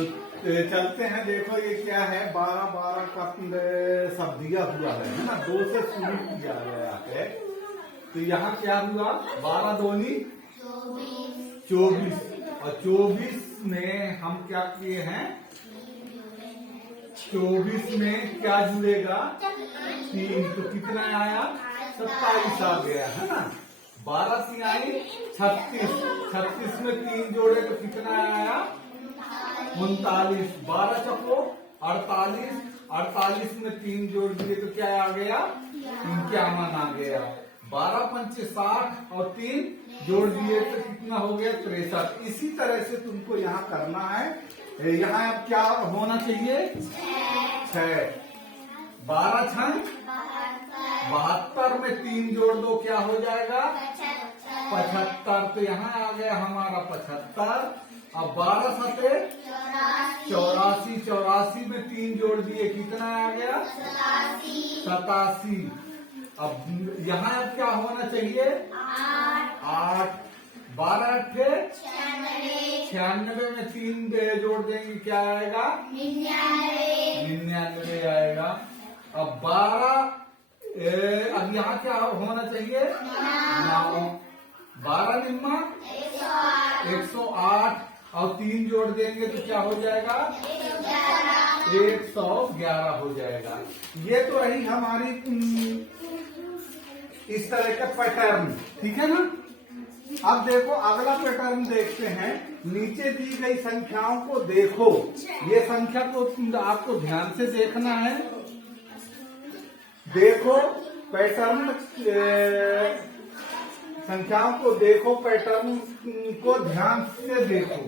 तो चलते हैं। देखो ये क्या है, 12 का सब दिया हुआ है ना, 2 से शुरू किया गया है। तो यहाँ क्या हुआ, 12 दूनी 24, और 24 में हम क्या किए हैं, 24 में क्या जुड़ेगा, 3, तो कितना आया, 27 आ गया है ना। 12 से आई 36, 36 में 3 जोड़े तो कितना आया, 39। 12 चको 48, 48 में 3 जोड़ दिए तो क्या आ गया, 51 आ गया। 12 पंचे 60 और 3 जोड़ दिए तो कितना हो गया, 63। इसी तरह से तुमको यहाँ करना है। यहाँ अब क्या होना चाहिए, 6। 12 छंग 72 में 3 जोड़ दो, क्या हो जाएगा, 75। तो यहाँ आ गया हमारा 75। अब 12 सते 84, 84 में 3 जोड़ दिए, कितना आ गया, 87। अब यहाँ अब क्या होना चाहिए, 8। 12 अट्ठे 96 में 3 जोड़ देंगे, क्या आएगा, 99 आएगा। अब 12 अब यहाँ क्या होना चाहिए, 9। 12 निम्मा 108 और 3 जोड़ देंगे तो क्या हो जाएगा, 111 हो जाएगा। ये तो रही हमारी इस तरह का पैटर्न, ठीक है ना। अब देखो अगला पैटर्न देखते हैं। नीचे दी गई संख्याओं को देखो, ये संख्या को आपको ध्यान से देखना है। देखो पैटर्न, संख्याओं को देखो, पैटर्न को ध्यान से देखो।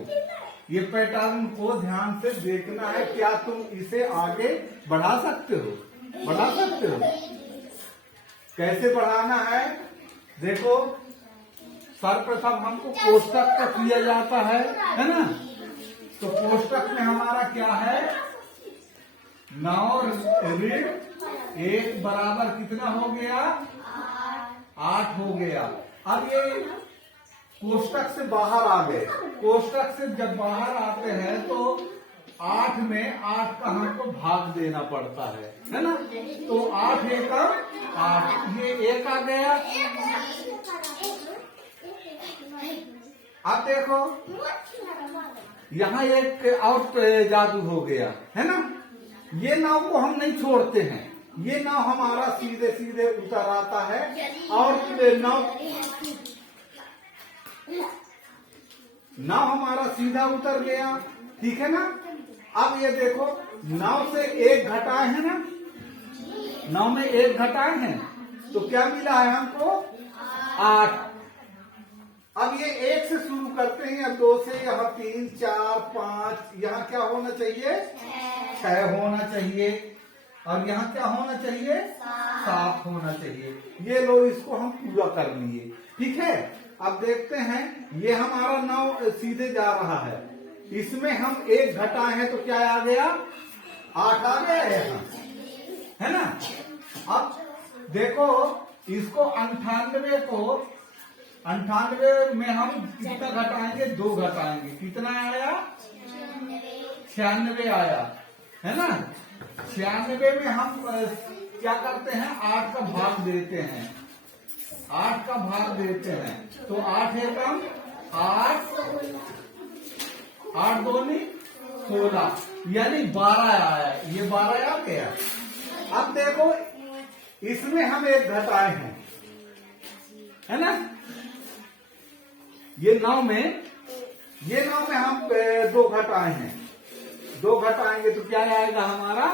ये पैटर्न को ध्यान से देखना है, क्या तुम इसे आगे बढ़ा सकते हो, बढ़ा सकते हो। कैसे बढ़ाना है, देखो सर्वप्रथम हमको कोष्टक का किया जाता है ना। तो कोष्टक में हमारा क्या है, 9 ऋण 1 बराबर कितना हो गया, 8 हो गया। अब ये कोष्टक से बाहर आ गए। कोष्टक से जब बाहर आते हैं तो 8 में 8 का हमको भाग देना पड़ता है ना। तो 8 एकम 8, ये 1 आ गया। अब देखो यहाँ एक और जादू हो गया है ना। ये नाव को हम नहीं छोड़ते हैं, ये नाव हमारा सीधे सीधे उतर आता है और नाव हमारा सीधा उतर गया, ठीक है ना। अब ये देखो नाव से 1 घटाए है ना, नाव में 1 घटाए हैं तो क्या मिला है हमको, 8। अब ये 1 से शुरू करते हैं, अब 2 से, यहाँ 3 4 5, यहाँ क्या होना चाहिए, 6 होना चाहिए, और यहाँ क्या होना चाहिए, 7 होना चाहिए। ये लो, इसको हम पूरा कर लिए, ठीक है। अब देखते हैं, ये हमारा 9 सीधे जा रहा है, इसमें हम 1 घटाए हैं तो क्या आ गया, 8 आ गया यहाँ, है ना। अब देखो इसको 98 को 98 में हम कितना घटाएंगे, 2 घटाएंगे, कितना आया, 96 आया, है ना। 96 में हम क्या करते हैं, 8 का भाग देते हैं, 8 का भाग देते हैं। तो 8 एकम 8, 8 दूनी 16, यानी 12 आया, ये 12 आ गया। अब देखो इसमें हम 1 घटाए हैं, है ना। ये 9 में हम 2 घटाए हैं, 2 घटाएंगे तो क्या आएगा हमारा,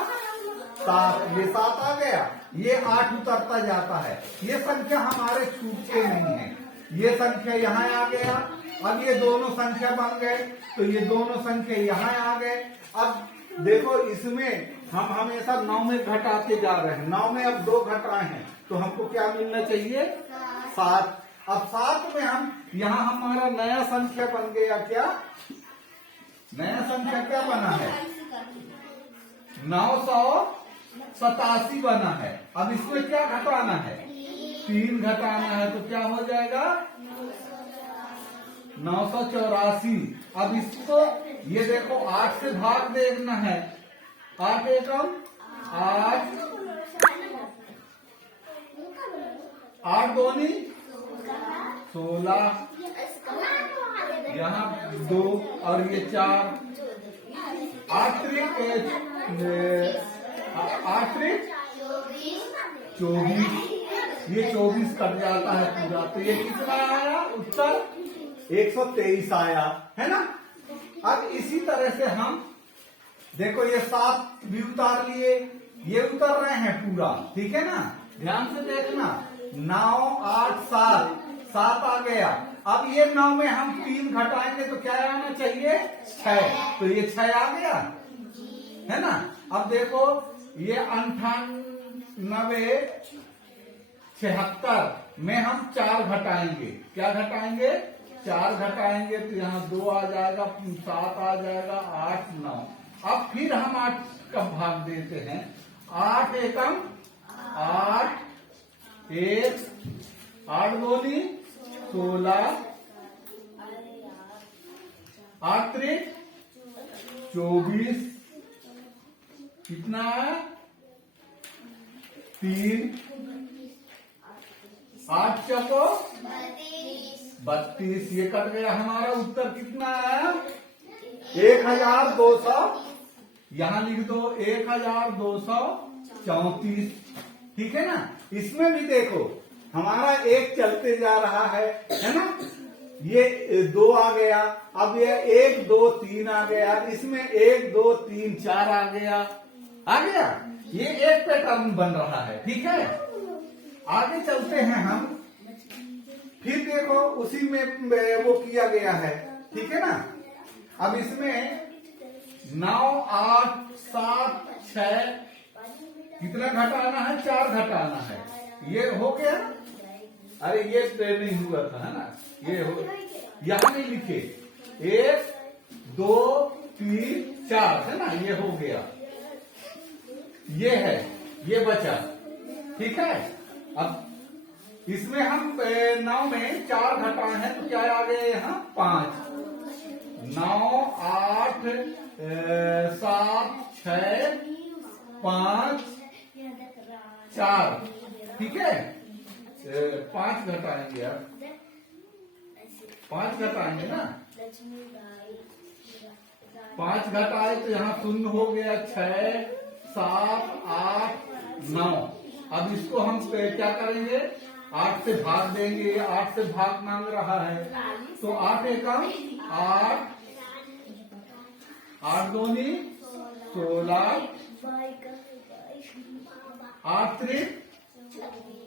7। ये 7 आ गया, ये 8 उतरता जाता है। ये संख्या हमारे छूटते नहीं है, ये संख्या यहाँ आ गया। अब ये दोनों संख्या बन गए, तो ये दोनों संख्या यहाँ आ गए। अब देखो इसमें हम हमेशा 9 में घटाते जा रहे हैं, 9 में अब 2 घटाए हैं तो हमको क्या मिलना चाहिए, 7। अब 7 में हम यहाँ हमारा नया संख्या बन गया, क्या नया संख्या क्या बना है, 987 बना है। अब इसमें क्या घटाना है, 3 घटाना है, तो क्या हो जाएगा 984। अब इसको ये देखो 8 से भाग देखना है। 8 एकम 8, 8 दूनी 16, यहाँ 2 और ये 4, 8 त्रिक 24, ये 24 कट जाता है पूरा। तो ये कितना आया उत्तर 123 आया, है ना। अब इसी तरह से हम देखो ये 7 भी उतार लिए, ये उतर रहे हैं पूरा, ठीक है ना। ध्यान से देखना 9, 8, 7, 7 आ गया। अब ये 9 में हम 3 घटाएंगे तो क्या आना चाहिए 6, तो ये 6 आ गया, है ना। अब देखो ये 98, 76 में हम 4 घटाएंगे, क्या घटाएंगे 4 घटाएंगे तो यहाँ 2 आ जाएगा, 7 आ जाएगा, 8, 9। अब फिर हम 8 का भाग देते हैं। 8 एकम 8, 1, 8 दूनी 16, 8 त्रिक 24, कितना है 3, 8 चौको 32। ये कट गया। हमारा उत्तर कितना है 1200। यहां लिख दो 1234, ठीक है ना। इसमें भी देखो हमारा 1 चलते जा रहा है ना। ये 2 आ गया, अब ये 1, 2, 3 आ गया, इसमें 1, 2, 3, 4 आ गया, ये एक पैटर्न बन रहा है, ठीक है। आगे चलते हैं हम, फिर देखो उसी में वो किया गया है, ठीक है ना। अब इसमें 9, 8, 7, 6 कितना घटाना है 4 घटाना है, ये हो गया। अरे ये नहीं हुआ था, है ना, ये हो यहां नहीं लिखे 1, 2, 3, 4, है ना, ये हो गया, ये है, ये बचा, ठीक है। अब इसमें हम 9 में 4 घटाए हैं तो क्या आ गए यहाँ 5, 9, 8, 7, 6, 5, 4, ठीक है। 5 घटाएंगे यार, 5 घटाएंगे ना, 5 घटाए तो यहाँ 0 हो गया, 6, 7, 8, 9। अब इसको हम क्या करेंगे 8 से भाग देंगे, 8 से भाग मांग रहा है तो 8 एकम 8, 8 दूनी 16, 8 त्रिक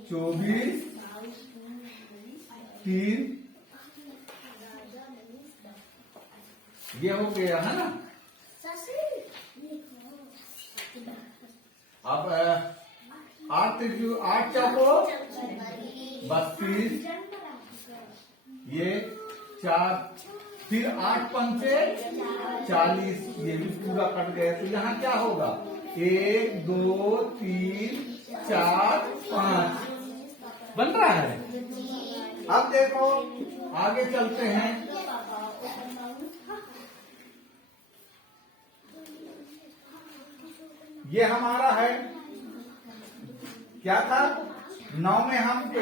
24, 3, ये हो गया, है ना। अब 8 चौको 32, ये 4, फिर 8 पंचे 40, ये भी पूरा कट गया। तो यहाँ क्या होगा 1, 2, 3, 4, 5 बन रहा है। अब देखो आगे चलते हैं, ये हमारा है क्या था 9 में हम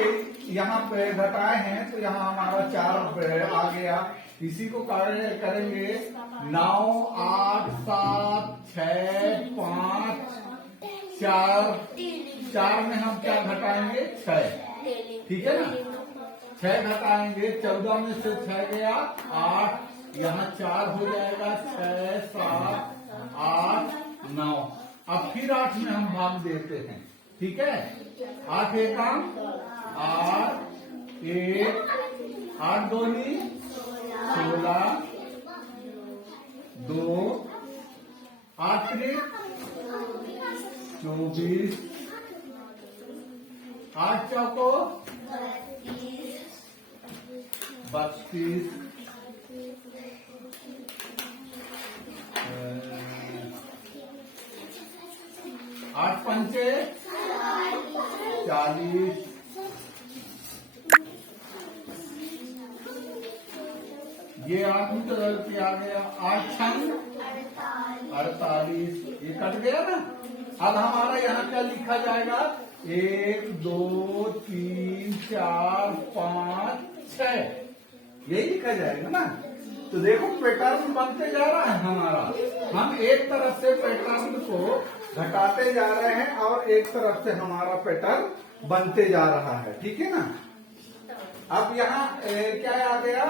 यहाँ पे घटाए हैं तो यहाँ हमारा 4 आ गया। इसी को करेंगे 9, 8, 7, 6, 5, 4 में हम क्या घटाएंगे 6, ठीक है ना। 6 घटाएंगे, 14 में से 6 गया 8, यहाँ 4 हो जाएगा, 6, 7, 8, 9। अब फिर 8 में हम भाग देते हैं, ठीक है। 8 एकम 8, 1, 8 दूनी 16, 2, 8 त्रिक 24, 8 चौको 32, 8 पंचे 40, ये 8 मीटर पे आ गया। 8 छंग 48, ये कट गया ना। अब हमारा यहाँ क्या लिखा जाएगा? 1 2 3 4 5 6, यही लिखा जाएगा ना। तो देखो पैटर्न बनते जा रहा है हमारा। हम एक तरफ से पैटर्न को घटाते जा रहे हैं और एक तरफ से हमारा पैटर्न बनते जा रहा है, ठीक है ना। अब यहाँ क्या आ गया?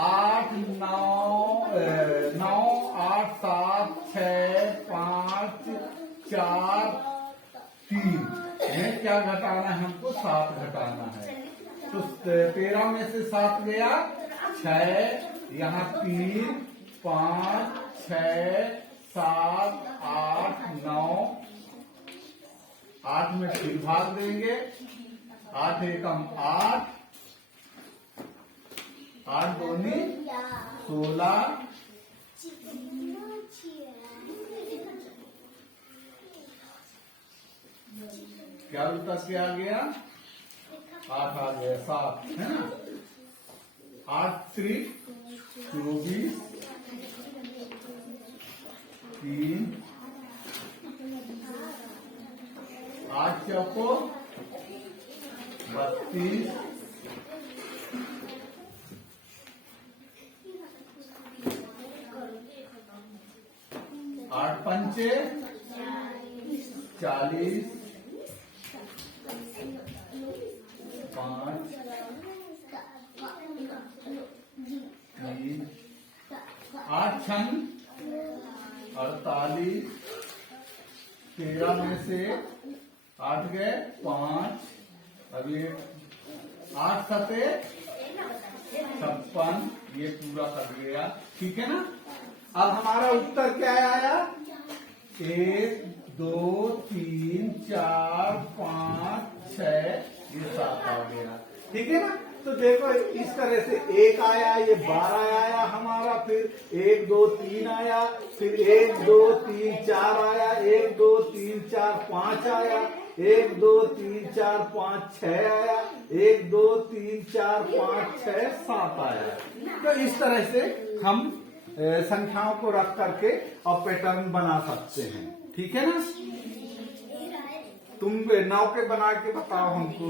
8 9 8 7 6 5 4 3 में क्या घटाना है हमको? 7 घटाना है। तो 13 में से 7 गया 6, यहाँ 3 5 6 7 8 9, 8 में फिर भाग देंगे। 8 एकम 8, 8 दूनी 16, क्या उत्तर क्या आ गया? 8 आ गया, 7 है ना। 8 3 24, 3 8 चौको 32, 8 पंचे 40, 5 3, 8 छंग 48, 13 में से 8 गए 5, अब ये 8 सते 56, ये पूरा कर गया, ठीक है ना। अब हमारा उत्तर क्या आया? 1 2 3 4 5 6, ये 7 आ गया, ठीक है ना। तो देखो इस तरह से 1 आया, ये 12 आया हमारा, फिर 1 2 3 आया, फिर 1 2 3 4 आया, 1 2 3 4 5 आया, 1 2 3 4 5 6 आया, 1 2 3 4 5 6 7 आया। तो इस तरह से हम संख्याओं को रख करके और पैटर्न बना सकते हैं, ठीक है ना। तुम 9 के बना के बताओ हमको।